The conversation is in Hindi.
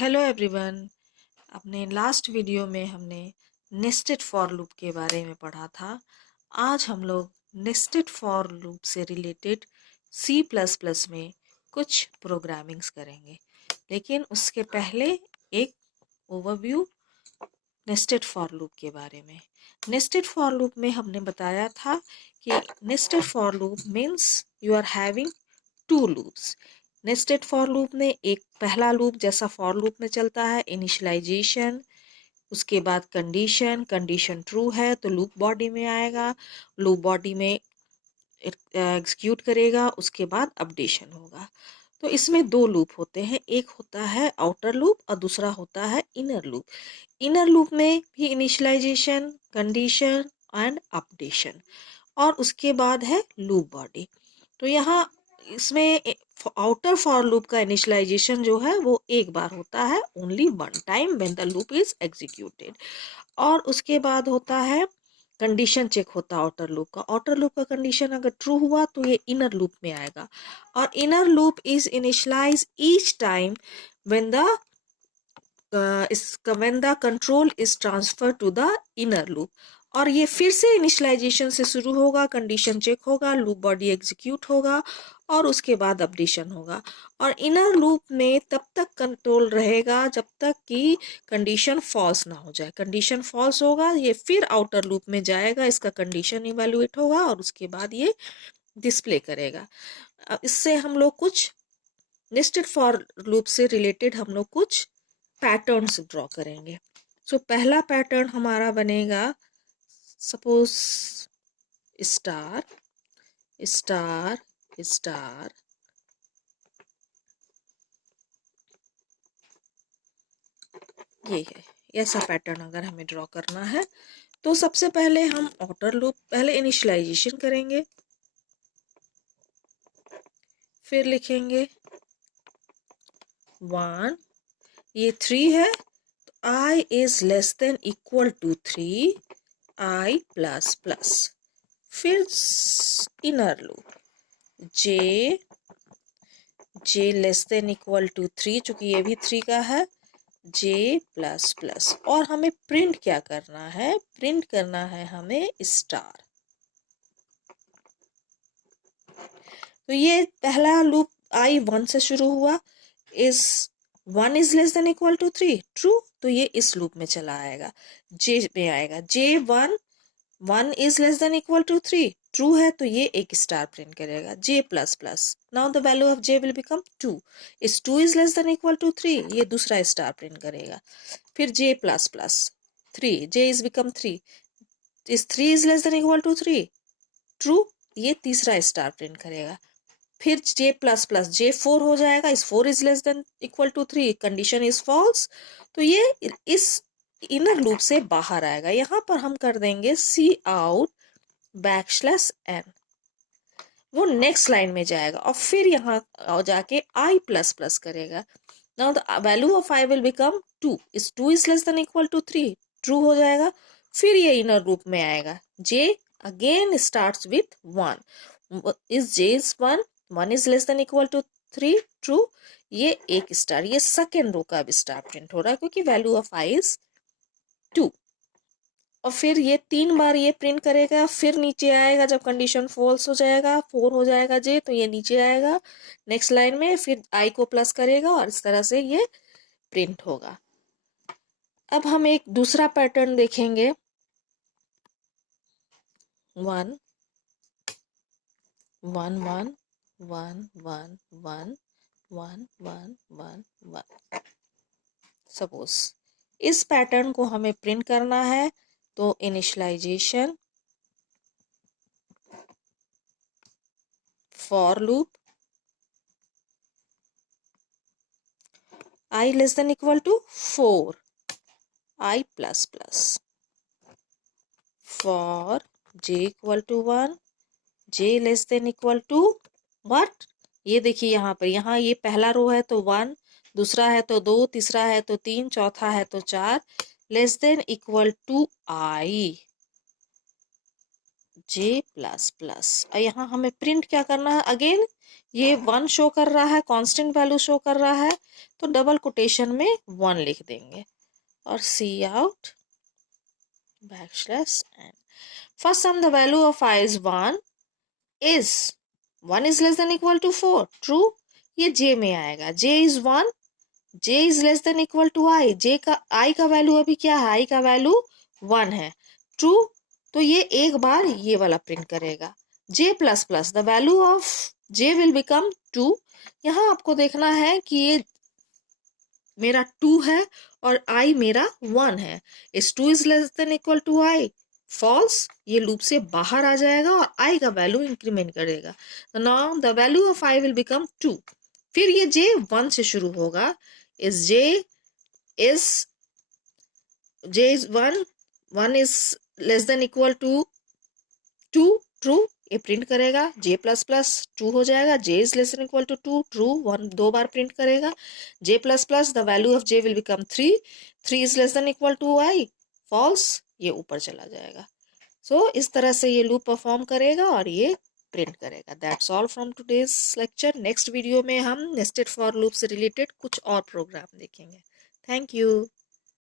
Hello everyone. अपने लास्ट वीडियो में हमने नेस्टेड फॉर लूप के बारे में पढ़ा था। आज हम लोग नेस्टेड फॉर लूप से रिलेटेड सी प्लस प्लस में कुछ प्रोग्रामिंग्स करेंगे, लेकिन उसके पहले एक ओवरव्यू नेस्टेड फॉर लूप के बारे में। नेस्टेड फॉर लूप में हमने बताया था कि nested for loop means you are having two loops. Nested for loop में एक पहला लूप जैसा फॉर लूप में चलता है, इनिशियलाइजेशन, उसके बाद कंडीशन, कंडीशन ट्रू है तो लूप बॉडी में आएगा, लूप बॉडी में एग्जीक्यूट करेगा, उसके बाद अपडेशन होगा। तो इसमें दो लूप होते हैं, एक होता है आउटर लूप और दूसरा होता है इनर लूप। इनर लूप में भी इनिशियलाइजेशन, कंडीशन एंड अपडेशन, और उसके बाद है लूप बॉडी। तो यहाँ इसमें आउटर फॉर लूप का इनिशियलाइजेशन जो है वो एक बार होता है, only one time when the loop is executed, और उसके बाद होता है कंडीशन चेक होता है आउटर लूप का। आउटर लूप का कंडीशन अगर ट्रू हुआ तो ये इनर लूप में आएगा, और inner loop is initialise each time when the when the control is transferred to the inner loop। और ये फिर से इनिशियलाइजेशन से शुरू होगा, कंडीशन चेक होगा, लूप बॉडी एग्जीक्यूट होगा और उसके बाद अपडेशन होगा। और इनर लूप में तब तक कंट्रोल रहेगा जब तक कि कंडीशन फॉल्स ना हो जाए। कंडीशन फॉल्स होगा ये फिर आउटर लूप में जाएगा, इसका कंडीशन इवेलुएट होगा और उसके बाद ये डिस्प्ले करेगा। इससे हम लोग कुछ नेस्टेड फॉर लूप से रिलेटेड हम लोग कुछ पैटर्न्स ड्रॉ करेंगे। सो पहला पैटर्न हमारा बनेगा, सपोज स्टार स्टार स्टार, ये है। ऐसा पैटर्न अगर हमें ड्रॉ करना है तो सबसे पहले हम आउटर लूप, पहले इनिशियलाइजेशन करेंगे, फिर लिखेंगे 1, ये 3 है तो I is less than equal to 3, I plus plus. फिर inner loop j less than equal to 3, चूंकि ये भी 3 का है, j प्लस प्लस। और हमें प्रिंट क्या करना है, प्रिंट करना है हमें स्टार। तो ये पहला लूप I 1 से शुरू हुआ, इस 1 is less than equal to 3 true, तो ये इस लूप में चला आएगा, j में आएगा। j 1 is less than equal to 3 true है तो ये एक स्टार प्रिंट करेगा, j plus plus. Now the value of j will become 2, इस 2 is less than equal to 3, ये दूसरा स्टार प्रिंट करेगा। फिर j plus plus 3, j is become 3, इस 3 is less than equal to 3 true, ये तीसरा स्टार प्रिंट करेगा। फिर j प्लस प्लस j4 हो जाएगा, इस 4 is less than equal to 3, condition is false, तो ये इस इनर लूप से बाहर आएगा। यहाँ पर हम कर देंगे सी आउट \n, वो नेक्स्ट लाइन में जाएगा और फिर यहाँ जाके i प्लस प्लस करेगा। Now the value of i will become 2, इस 2 is less than equal to 3 true हो जाएगा। फिर ये इनर लूप में आएगा, j अगेन स्टार्ट्स विथ 1, इस j is 1 is less than equal to 3 true, ये एक स्टार, ये सेकेंड रो का भी स्टार प्रिंट हो रहा है क्योंकि वैल्यू ऑफ i इज 2। और फिर ये 3 बार ये प्रिंट करेगा, फिर नीचे आएगा जब कंडीशन फॉल्स हो जाएगा, 4 हो जाएगा जे, तो ये नीचे आएगा नेक्स्ट लाइन में, फिर आई को प्लस करेगा और इस तरह से ये प्रिंट होगा। अब हम एक दूसरा पैटर्न देखेंगे, 1 1 1 1 1 1 1 1 1 1। सपोज इस पैटर्न को हमें प्रिंट करना है तो initialisation, for loop I less than equal to 4, I plus plus, for j equal to 1, j less than equal to what, ये देखिए यहाँ पर, यहाँ ये पहला रो है तो 1, दूसरा है तो 2, तीसरा है तो 3, चौथा है तो 4, less than equal to I, J plus plus. और यहाँ हमें प्रिंट क्या करना है, अगेन ये 1 शो कर रहा है, कांस्टेंट वैल्यू शो कर रहा है, तो डबल कोटेशन में 1 लिख देंगे और cout backslash N. First some the value of i is 1 is 1 is less than equal to 4 true, ये जे में आएगा, J is 1, J is less than equal to I, J का आई का वैल्यू अभी क्या है, आई का वैल्यू 1 है, ट्रू, तो ये एक बार ये वाला प्रिंट करेगा। J plus plus the value of J will become 2। यहाँ आपको देखना है कि ये मेरा 2 है और आई मेरा 1 है, इस 2 is less than equal to I, false, ये लूप से बाहर आ जाएगा और आई का वैल्यू इंक्रीमेंट करेगा, now the value of I will become 2। फिर ये जे 1 से शुरू होगा, इस J is 1, 1 is less than equal to 2 true, ये प्रिंट करेगा, जे प्लस प्लस 2 हो जाएगा, J is less than equal to 2 true, 1 दो बार प्रिंट करेगा, J plus plus the value of J will become 3, 3 is less than equal to I, false, ये ऊपर चला जाएगा। सो इस तरह से ये लूप परफॉर्म करेगा और ये प्रिंट करेगा। That's all from today's lecture. Next video में हम नेस्टेड फॉर लूप से रिलेटेड कुछ और प्रोग्राम देखेंगे। Thank you.